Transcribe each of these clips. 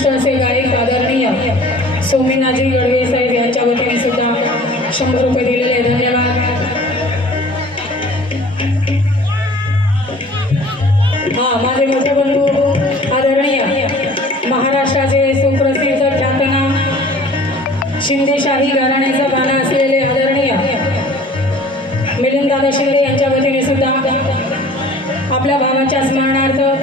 उत्कृष्ट असे गायक आदरणीय सोमीनाथजी गडवे साहेब यांच्या वतीने सुद्धा शंभर रुपये दिलेले आहे. धन्यवाद हा माझे मोठे बंधू आदरणीय महाराष्ट्राचे सुप्रसिद्ध ख्यातनाम शिंदेशाही घराण्याचा गाणं असलेले आदरणीय मिलिंददादा शिंदे यांच्या वतीने सुद्धा आपल्या भावाच्या स्मरणार्थ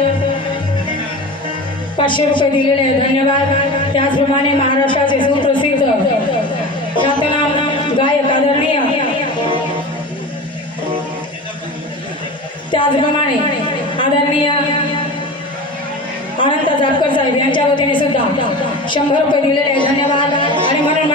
पाचशे रुपये दिलेले आहे. धन्यवाद. त्याचप्रमाणे महाराष्ट्राचे सुप्रसिद्ध ख्यातनाम गायक आदरणीय त्याचप्रमाणे आदरणीय अनंत जापकर साहेब यांच्या वतीने सुद्धा शंभर रुपये दिलेले आहे. धन्यवाद. आणि म्हणून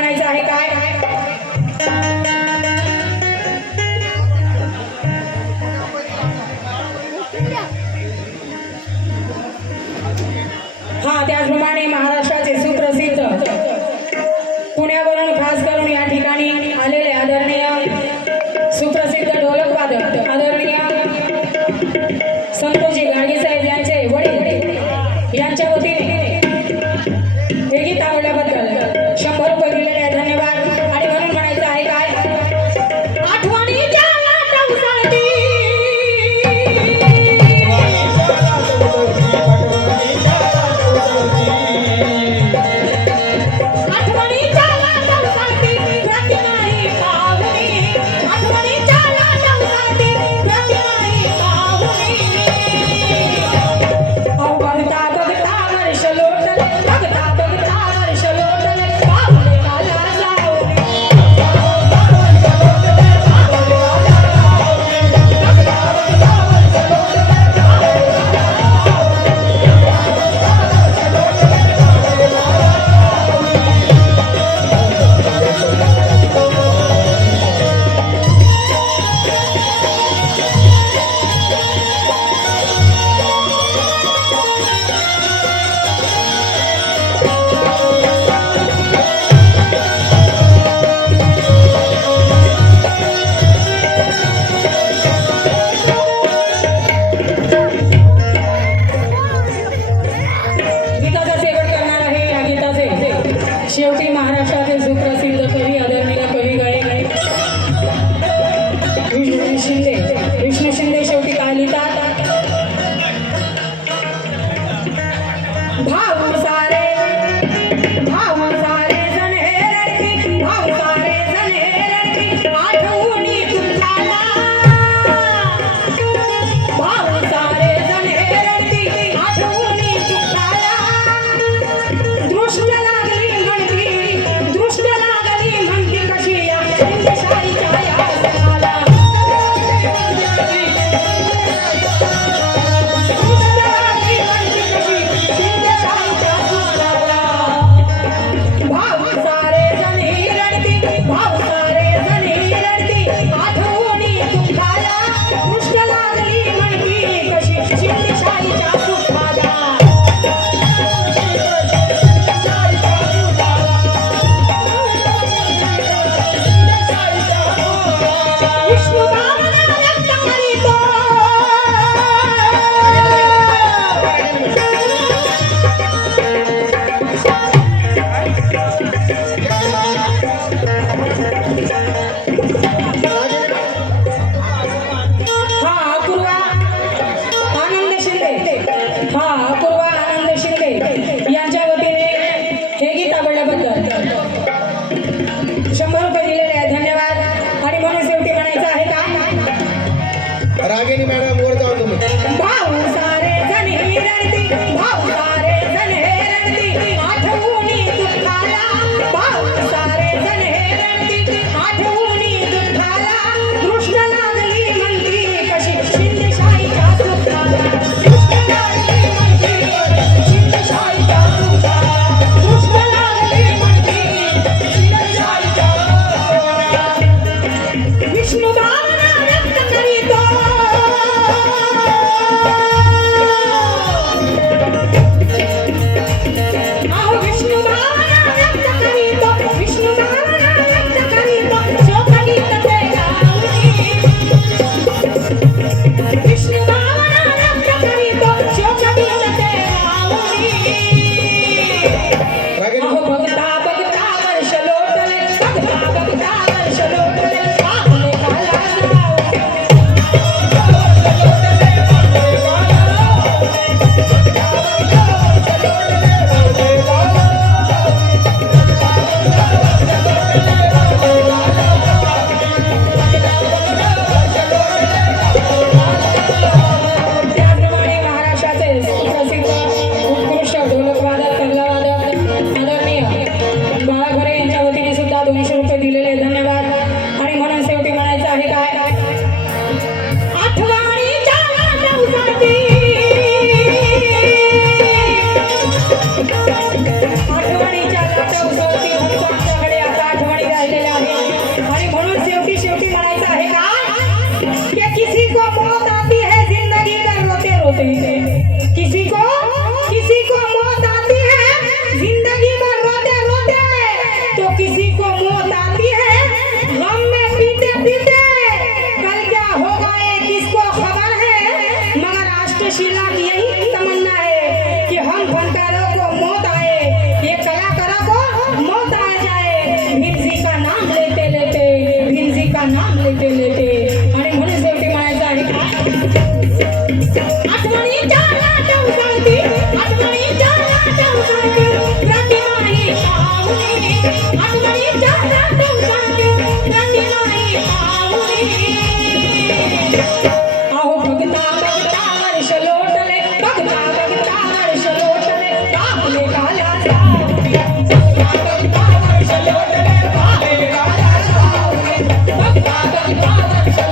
দিতে Thank you.